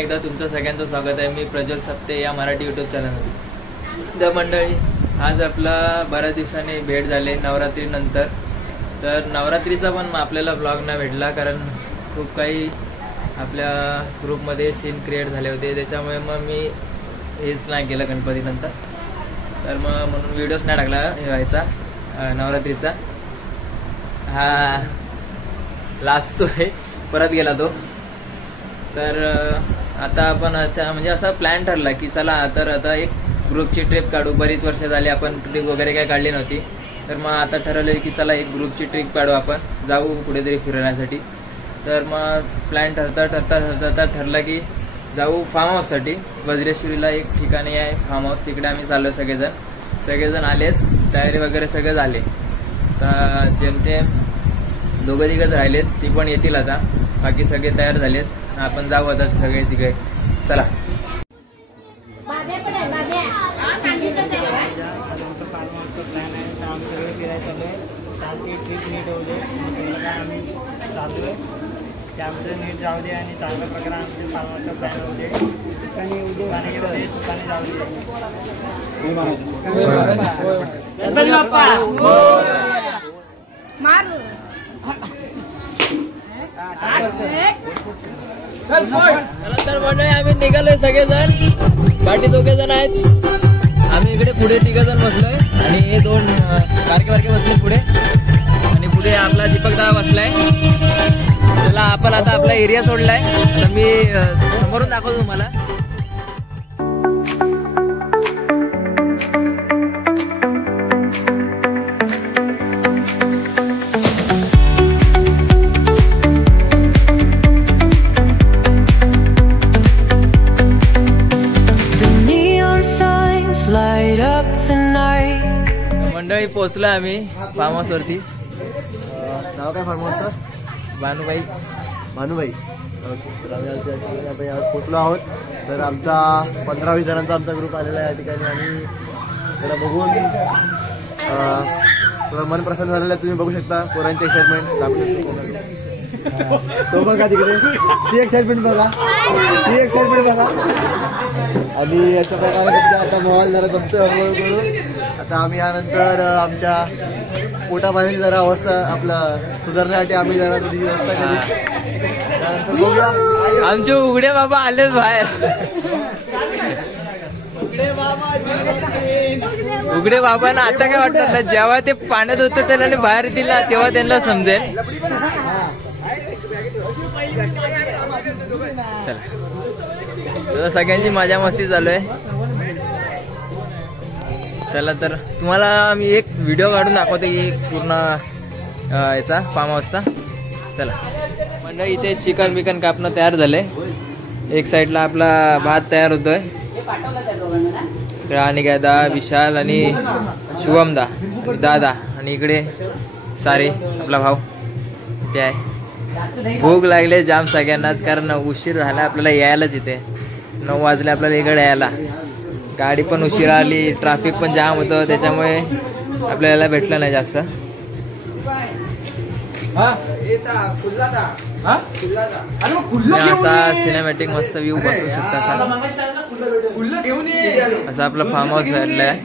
एकदा तुमचं सगळ्यांचं स्वागत आहे. मी प्रज्वल सप्ते या मराठी यूट्यूब चॅनलमध्ये. तर मंडळी, आज आपला बऱ्याच दिवसांनी भेट झाली नवरात्रीनंतर. तर नवरात्रीचा पण आपल्याला ब्लॉग नाही भेटला, कारण खूप काही आपल्या ग्रुपमध्ये सीन क्रिएट झाले होते. त्याच्यामुळे मग मी हेच नाही केलं गणपतीनंतर. तर मग म्हणून व्हिडिओच नाही टाकला व्हायचा नवरात्रीचा. हा लास्ट तो आहे, परत गेला तो. तर आता आपण म्हणजे असा प्लॅन ठरला की चला तर आता एक ग्रुपची ट्रिप काढू. बरीच वर्ष झाली आपण ट्रिप वगैरे काही काढली नव्हती. तर मग आता ठरवलं की चला एक ग्रुपची ट्रिप काढू, आपण जाऊ कुठेतरी फिरण्यासाठी. तर मग प्लॅन ठरता ठरला की जाऊ फार्म हाऊससाठी. वज्रेश्वरीला एक ठिकाणी आहे फार्म हाऊस, तिकडे आम्ही चाललो. सगळेजण आलेत, तयारी वगैरे सगळं झाले. तर जेमतेम दोघं तिघंच राहिलेत, ती पण येतील आता. बाकी सगळे तयार झालेत, आपण जाऊ आता सगळे तिकडे. चला. आमचं नीट जाऊ दे आणि चांगल्या प्रकारे आमचे फार्मचा प्लॅन होऊ दे. सुखाने जाऊ दे. गणपती बाप्पा तर मंडळी, आम्ही निघालोय सगळेजण. बाकी दोघे जण आहेत, आम्ही इकडे पुढे 3 जण बसलोय आणि हे 2 बारके बसले पुढे. आणि पुढे आपला दीपक दादा बसलाय. चला, आपण आता आपला एरिया सोडलाय. आता मी समोरून दाखवतो तुम्हाला. मंडळी, पोहोचलो आम्ही फार्म हाऊस वरती. नाव काय फार्म हाऊसचं? भानुबाई. ओके. तर आम्ही आज पोचलो आहोत. तर आमचा 15-20 जणांचा आमचा ग्रुप आलेला आहे या ठिकाणी. आणि त्याला बघून थोडं मन प्रसन्न झालेलं आहे. तुम्ही बघू शकता पोरांची एक्साइटमेंट दाखवू शकतो. तो बघा तिकडे, ती एक्साइटमेंट बघा. आणि अशा प्रकारे आता मोबाईल जरा जमतोय हळूहळू करून. आता आम्ही यानंतर आमच्या पोटापाण्याची जरा अवस्था आपलं सुधारण्यासाठी आम्ही जरा तुझी व्यवस्था करू. आमचे उघडे बाबा आलेच बाहेर. उघडे बाबा ना आता काय वाटतं ना, जेव्हा ते पाण्यात होतं त्याला बाहेर येतील ना, तेव्हा त्यांना समजेल. चला, सगळ्यांची मजा मस्ती चालू आहे. चला, तर तुम्हाला मी एक व्हिडिओ काढून दाखवतो की पूर्ण याचा फार्म हाऊसचा. चला मंडळी, इथे चिकन बिकन कापणं तयार झालंय. एक साईडला आपला भात तयार होतोय. आणि काय विशाल आणि शुभमदा आणि दादा, आणि इकडे सारे आपला भाऊ ते आहे. भूक लागले जाम सगळ्यांनाच, कारण उशीर झाला आपल्याला यायलाच. इथे 9 वाजले आपल्याला इकडे यायला. गाडी पण उशिरा आली, ट्रॅफिक पण जाम होतं, त्याच्यामुळे आपल्याला भेटलं नाही जास्त. असा सिनेमॅटिक मस्त व्ह्यू बघू शकता. असा आपला फार्म हाऊस भेटला आहे.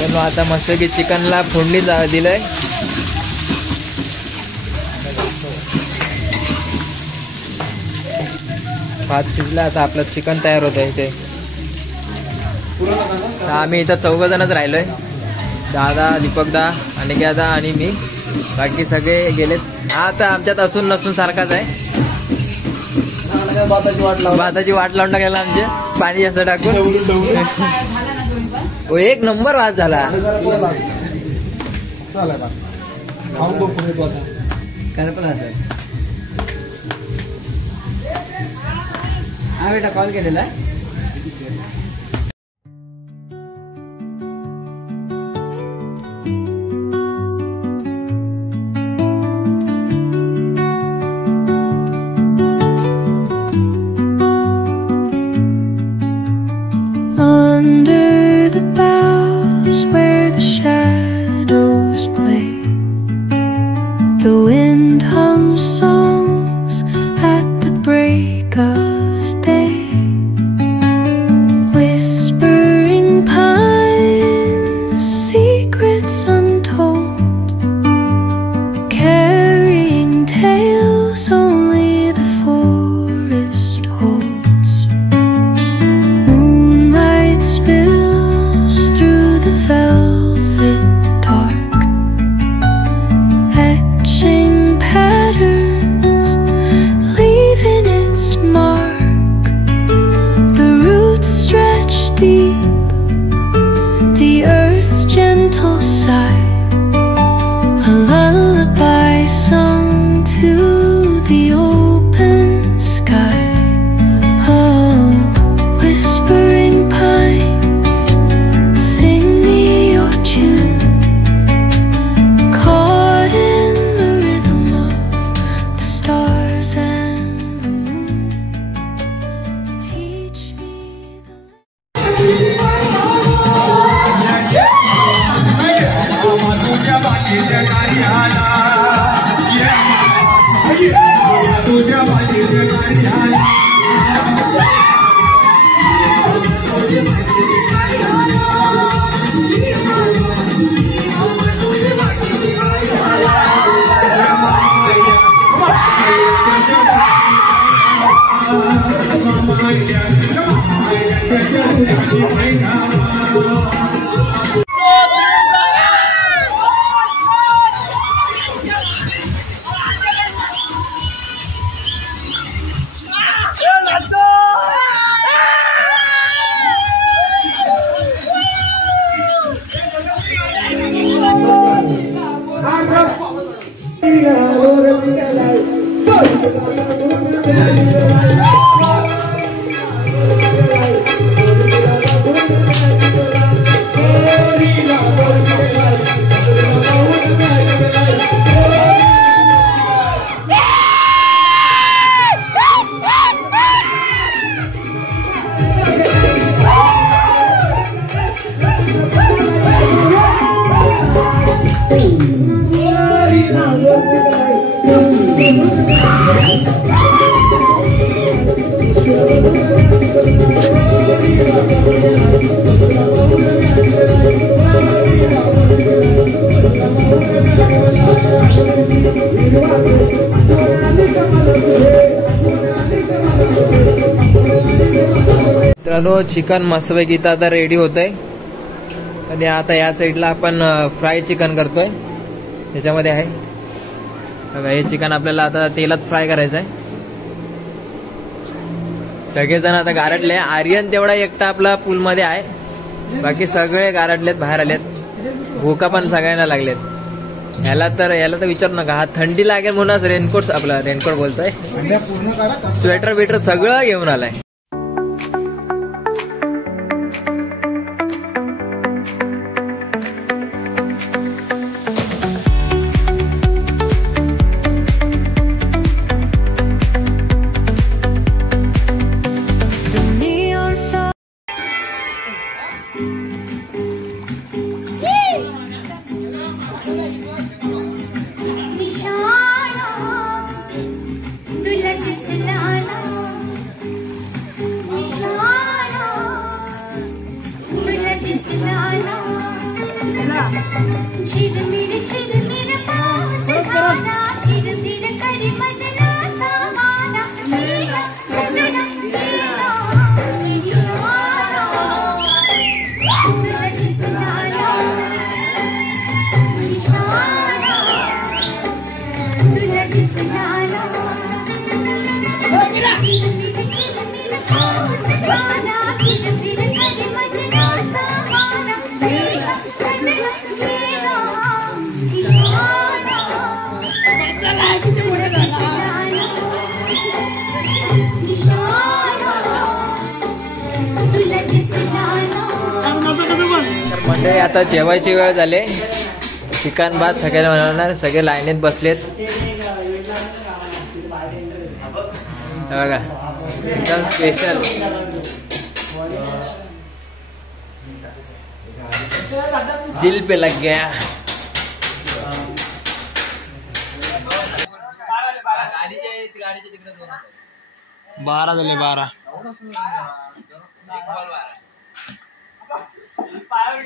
तर आता मस्त की चिकनला फोडणी दिलंय. भात शिजला, आता आपलं चिकन तयार होत आहे इथे. आम्ही इथं 4 जणच राहिलोय, दादा, दीपकदा, अनिकेतदा आणि मी. बाकी सगळे गेलेत. आता आमच्यात असून नसून सारखाच आहे. भाताची वाट लावून टाकायला आमचे पाणी जास्त टाकून. एक नंबर भात झाला. हा बेटा कॉल केलेला. मित्रांनो, चिकन मस्तपैकी इथं आता रेडी होत आहे. आणि आता या साईडला आपण फ्राय चिकन करतोय. त्याच्यामध्ये आहे बघा, हे चिकन आपल्याला आता तेलात फ्राय करायचं आहे. सगळेजण आता गारटले. आर्यन तेवढा एकटा आपला पूलमध्ये आहे, बाकी सगळे गारटलेत, बाहेर आलेत. भूका पण सगळ्यांना लागलेत. याला तर विचारू नका. हा थंडी लागेल म्हणूनच रेनकोट, आपला रेनकोट बोलतोय, स्वेटर बिटर सगळं घेऊन आलाय. झिरमिर झिरमिर पाऊस झाला झिरमिर करी मदनाचा मारा गेला सजना गेला इशारा तुला दिसला इशारा तुला दिसला झिरमिर झिरमिर पाऊस झाला झिरमिर करी मदनाचा मारा गेला सजना गेला इशारा तुला दिसला इशारा तुला दिसला तर मंडळी आता जेवायची वेळ झाली. चिकन भात सगळ्यांना बनवणार. सगळे लाईनीत बसलेत. हे बघा चिकन स्पेशल. दिल पे लग गया. गाडीच्या तिकडे 12 झाले 12.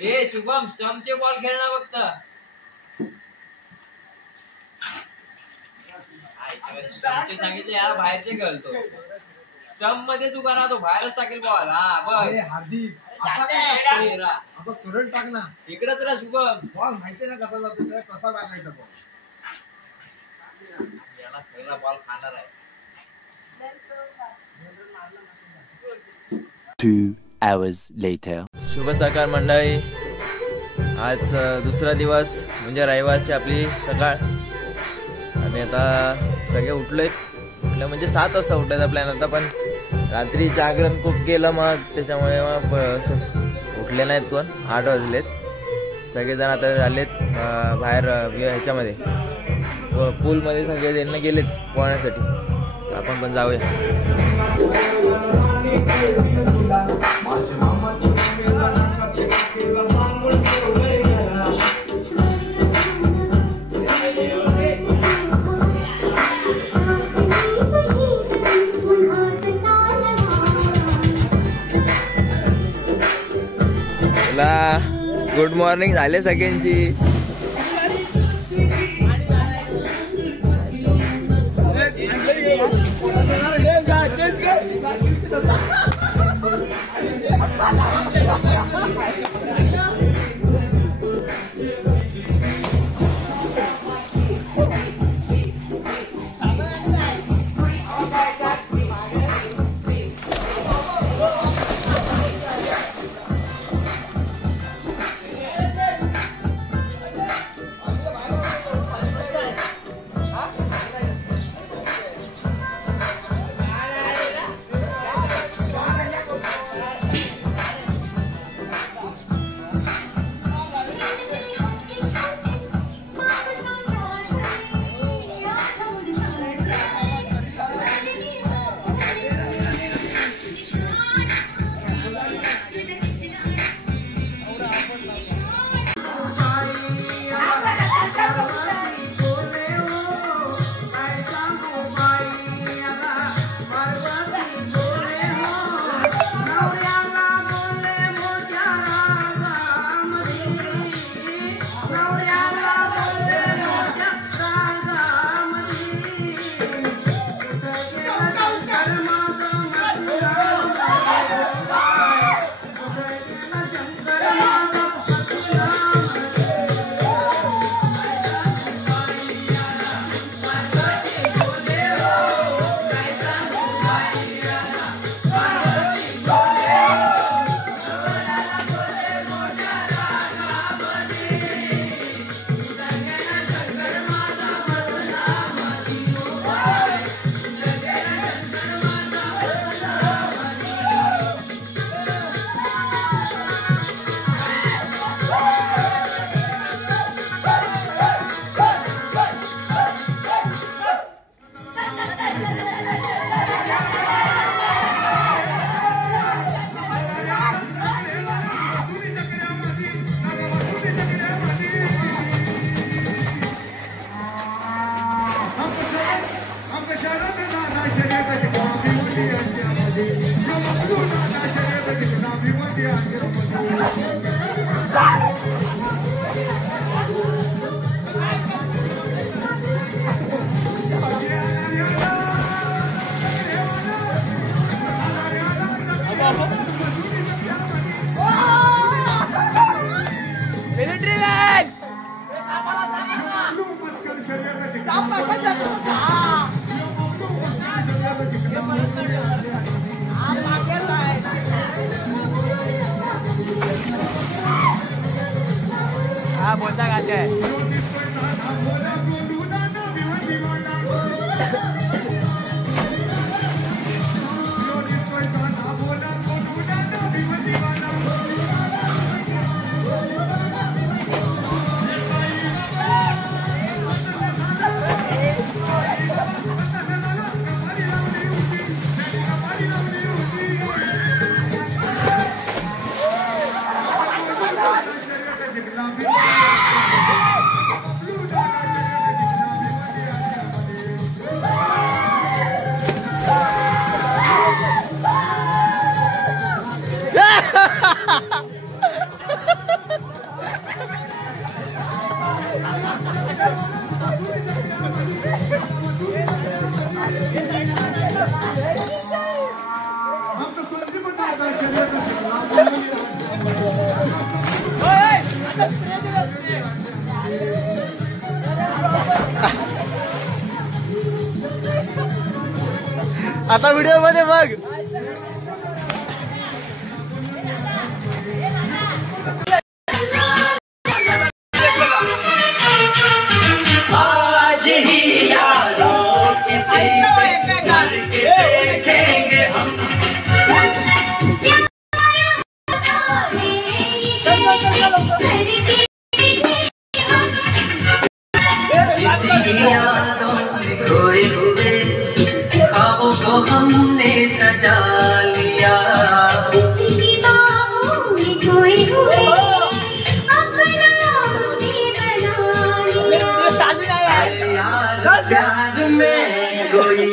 ए शुभम स्टम्पचे बॉल खेळणार फक्त. स्टम्पचे सांगितले यार बाहेरचे खेळतो. स्टम्प मध्ये तू करा तो बाहेरच टाकेल बॉल. हा बघ हार्दिक असं सरळ टाक ना. इकडे तुला शुभम बॉल माहिती ना कसा जातो कसा टाकायचा बॉल. याला सगळा बॉल खाणार आहे. 2 hours later. शुभ सकाळ मंडळी. आज दुसरा दिवस म्हणजे रविवारची आपली सकाळ. आम्ही आता सगळे उठलोय. उठलं म्हणजे 7 वाजता उठायचा प्लॅन होता पण रात्री जागरण खूप केलं मग त्याच्यामुळे मग उठले नाहीत कोण. 8 वाजलेत. सगळेजण आता झालेत बाहेर ह्याच्यामध्ये पूलमध्ये सगळे जण गेलेत पोहण्यासाठी. आपण पण जाऊया. गुड मॉर्निंग झाले सगळ्यांची. हा बोलता का काय आता व्हिडिओ मध्ये बघ. आज ही यारों किसी देखेंगे हम खोए हुए ख्वाबों को हमने सजा लिया खोए हुए अपना प्यार में कोई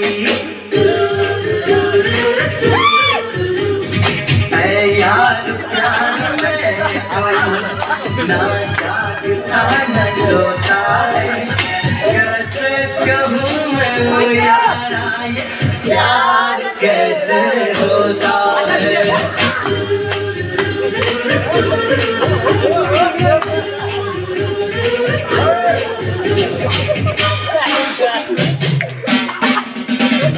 यार प्यार में कोई ना जागता न सोता है कैसे कहूँ मैं यारा ये प्यार कैसे होता है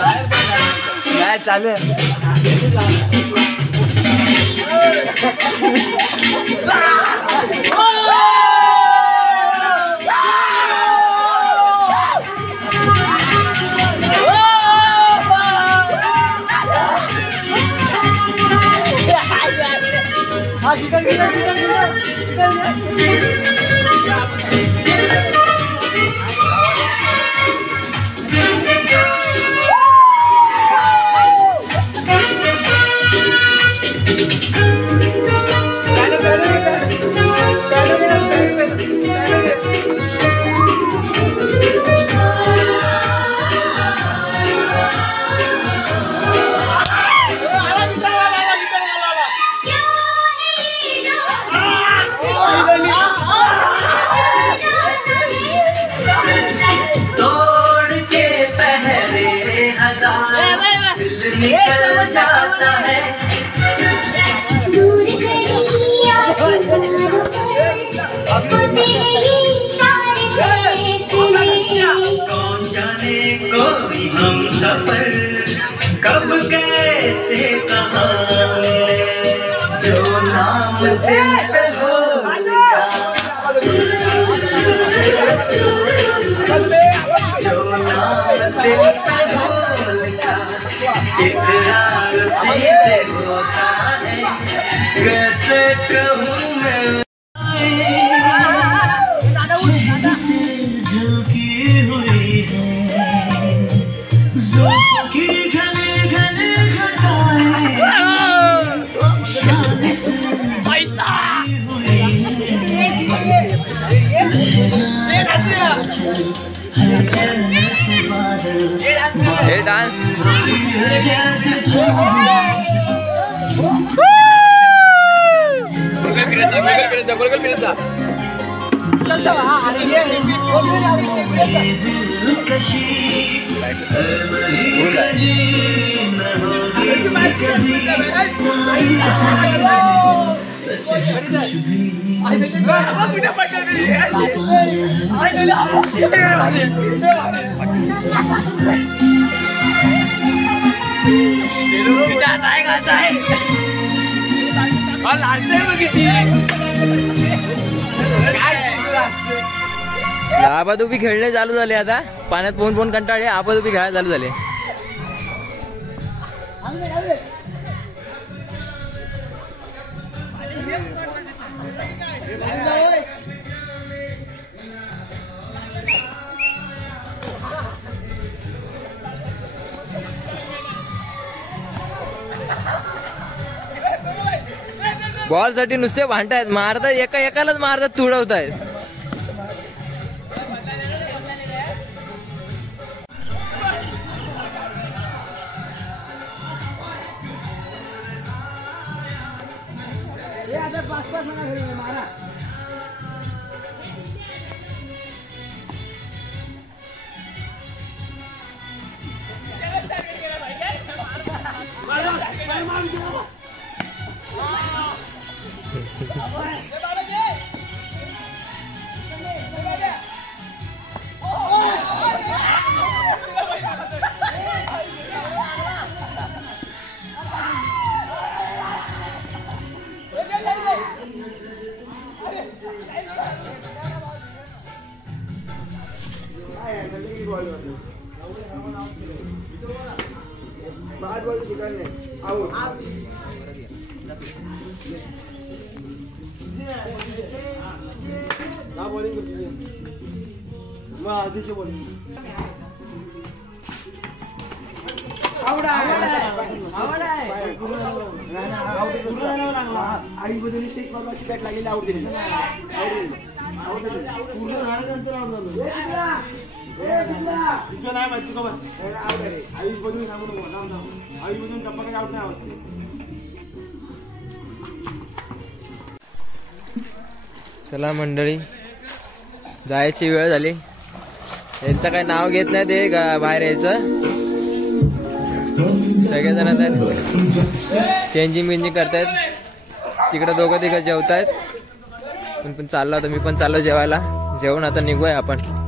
काय चालू आहे निकल जाता है दूर गई आशिकों कौन जाने कोई हम सफर कब कैसे कहाँ मिले जो नाम दिल पे हो जो नाम दिल पे हो इकरार उसी से होता है कैसे कहूँ मैं जो की हुई है ज़ुल्फ़ों की घने घने घटाएं शादी से हुई हे डान्स गोलगोल फिरत आबाधुबी खेळणे चालू झाले आता. पाण्यात पोहून पोहून कंटाळे आबाधुबी खेळायला चालू झाले. बॉल साठी नुसते भांडतायत, मारतात एका एकालाच मारतात, तुडवतायत. चला मंडळी, जायची वेळ झाली. यांचं काही नाव घेत नाही ते बाहेर यायचं. सगळेजण आता चेंजिंग बिंजिंग करतायत. तिकडे दोघं तिघं जेवतायत. पण चाललो आता, मी पण चाललो जेवायला. जेवून आता निघूया आपण.